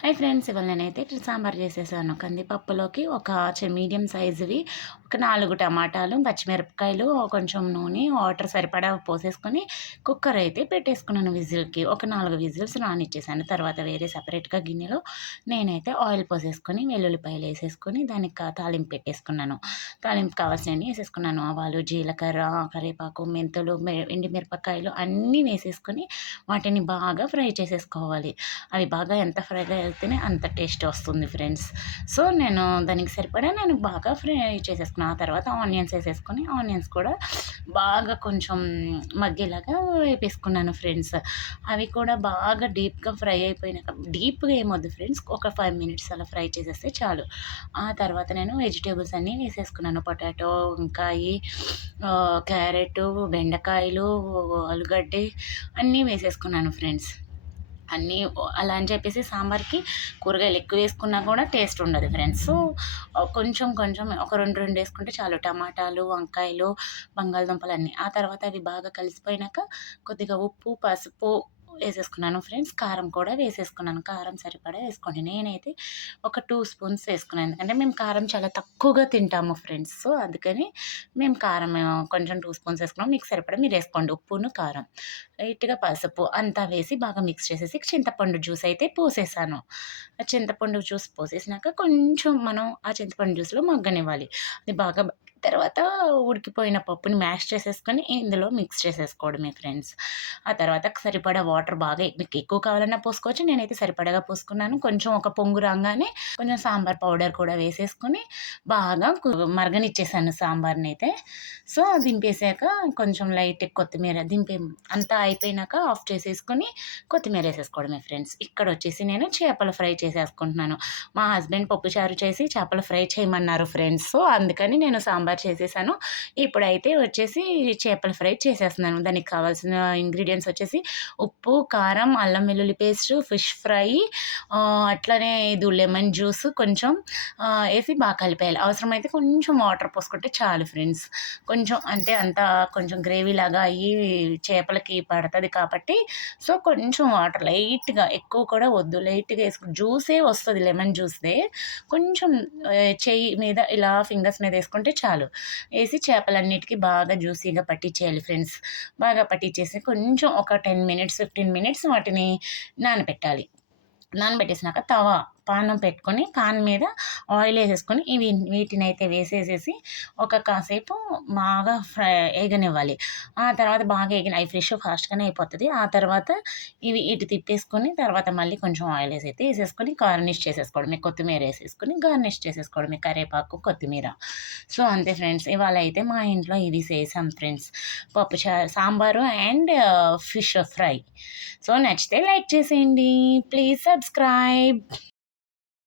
Hi friends, ఇవాళ నేనైతే సాంబార్ చేసేసాను. కందిపప్పులోకి ఒక మీడియం సైజువి ఒక 4 టమాటాలు, పచ్చిమిరపకాయలు, కొంచెం నూనె, వాటర్ సరిపడా పోసేసుకొని కుక్కర్ అయితే పెట్టేసుకున్నాను విజిల్‌కి. ఒక 4 విజిల్స్ రానిచ్చేసాను. తర్వాత వేరే సెపరేట్‌గా గిన్నెలో నేనైతే ఆయిల్ పోసేసుకొని, వెల్లుల్లిపాయలేసేసుకొని దానికి తాలింపు పెట్టేసుకున్నాను. తాలింపుకి కావాల్సినవన్నీ ఏసేసుకున్నాను. ఆవాలు, జీలకర్ర, కరివేపాకు, మెంతులు, ఎండుమిరపకాయలు అన్నీ వేసేసుకొని వాటిని బాగా ఫ్రై చేసేసుకోవాలి. అవి బాగా ఎంత ఫ్రైగా అయితేనే అంత టేస్ట్ వస్తుంది ఫ్రెండ్స్. సో, దానికి సరిపడా బాగా ఫ్రై చేసేసుకున్నా. ఆ తర్వాత ఆనియన్స్ ఏసేసుకొని, ఆనియన్స్ కూడా బాగా కొంచెం మగ్గేలాగా వేపేసుకున్నాను ఫ్రెండ్స్. అవి కూడా బాగా డీప్‌గా ఫ్రై అయిపోయినాక డీప్‌గా ఏమొద్దు ఫ్రెండ్స్. ఒక 5 మినిట్స్ అలా ఫ్రై చేసేస్తే చాలు. ఆ తర్వాత నేను వెజిటబుల్స్ అన్నీ వేసేసుకున్నాను. పొటాటో, వంకాయి, క్యారెటు, బెండకాయలు, ఆలుగడ్డ అన్నీ వేసేసుకున్నాను ఫ్రెండ్స్. అన్నీ అలా అని చెప్పేసి సాంబార్‌కి కూరగాయలు ఎక్కువేసుకున్నా కూడా టేస్ట్ ఉండదు ఫ్రెండ్స్. సో, కొంచెం కొంచెం ఒక 2, 2 ఏసుకుంటే చాలు. టమాటాలు, వంకాయలు, బంగాళదుంపలన్నీ. ఆ తర్వాత అవి బాగా కలిసిపోయినాక కొద్దిగా ఉప్పు, పసుపు ఏసేసుకున్నాను ఫ్రెండ్స్. కారం కూడా వేసేసుకున్నాను. కారం సరిపడా వేసుకోండి. నేనైతే ఒక 2 స్పూన్స్ వేసుకున్నాను. ఎందుకంటే మేము కారం చాలా తక్కువగా తింటాము ఫ్రెండ్స్. సో, అందుకని మేము కారం కొంచెం 2 స్పూన్స్ వేసుకున్నాం. మీకు సరిపడా మీరేసుకోండి ఉప్పును, కారం. లైట్‌గా పసుపు అంతా వేసి బాగా మిక్స్ చేసేసి చింతపండు జ్యూస్ అయితే పోసేసాను. ఆ చింతపండు జ్యూస్ పోసేసినాక కొంచెం మనం ఆ చింతపండు జ్యూస్‌లో మగ్గనివ్వాలి. అది బాగా తర్వాత ఉడికిపోయిన పప్పుని మ్యాష్ చేసేసుకొని ఇందులో మిక్స్ చేసేసుకోవడమే ఫ్రెండ్స్. ఆ తర్వాత సరిపడా వాటర్ బాగా మీకు ఎక్కువ కావాలన్నా పోసుకోవచ్చు. నేనైతే సరిపడగా పోసుకున్నాను. కొంచెం ఒక పొంగు రాంగానే కొంచెం సాంబార్ పౌడర్ కూడా వేసేసుకొని బాగా మరగనిచ్చేసాను సాంబార్‌నైతే. సో, దింపేసాక కొంచెం లైట్ కొత్తిమీర అంతా అయిపోయినాక ఆఫ్ చేసేసుకొని కొత్తిమీరేసేసుకోవడమే ఫ్రెండ్స్. ఇక్కడొచ్చేసి నేను చేపల ఫ్రై చేసేసుకుంటున్నాను. మా హస్బెండ్ పప్పుచారు చేసి చేపల ఫ్రై చేయమన్నారు ఫ్రెండ్స్. సో, అందుకని నేను సాంబార్ చేసేసాను. ఇప్పుడైతే వచ్చేసి చేపల ఫ్రై చేసేస్తున్నాను. దానికి కావాల్సిన ఇంగ్రీడియెంట్స్ వచ్చేసి ఉప్పు, కారం, అల్లం వెల్లుల్లి పేస్టు, ఫిష్ ఫ్రై, అట్లనే లెమన్ జ్యూస్ కొంచెం ఏసి బాగా కలిపేయాలి. అవసరమైతే కొంచెం వాటర్ పోసుకుంటే చాలు ఫ్రెండ్స్. కొంచెం అంటే అంతా కొంచెం గ్రేవీలాగా అయ్యి చేపలకి పడతది కాబట్టి, సో, కొంచెం వాటర్ లైట్‌గా ఎక్కువ కూడా వద్దు. లైట్‌గా జ్యూసే వస్తది లెమన్ జ్యూస్‌దే. కొంచెం చెయ్యి మీద ఇలా ఫింగర్స్ మీద ఏసుకుంటే చాలు. ఏసి చేపలన్నిటికి బాగా జ్యూసీగా పట్టించేయాలి ఫ్రెండ్స్. బాగా పట్టించేసి కొంచెం ఒక 10 మినిట్స్, 15 మినిట్స్ వాటిని నానబెట్టాలి. నానబెట్టేసినాక పానం పెట్టుకొని పాన్ మీద ఆయిలేసేసుకొని వీటినైతే వేసేసేసి కాసేపు బాగా ఏగనివ్వాలి. ఆ తర్వాత బాగా అయి ఫాస్ట్‌గానే అయిపోతది. ఆ తర్వాత ఇటు తిప్పేసుకొని తర్వాత మళ్ళీ కొంచెం ఆయిలేసైతే ఏసేసుకొని గార్నిష్ చేసేసుకోవడమే. కొత్తిమీరేసేసుకొని గార్నిష్ చేసేసుకోవడమే. కరివేపాకు, కొత్తిమీర. సో, అంతే ఫ్రెండ్స్. ఇవాళ అయితే మా ఇంట్లో ఇవి చేసాం friends. Sambar and fish fry. So, నచ్చితే లైక్ చేసేయండి. Please subscribe.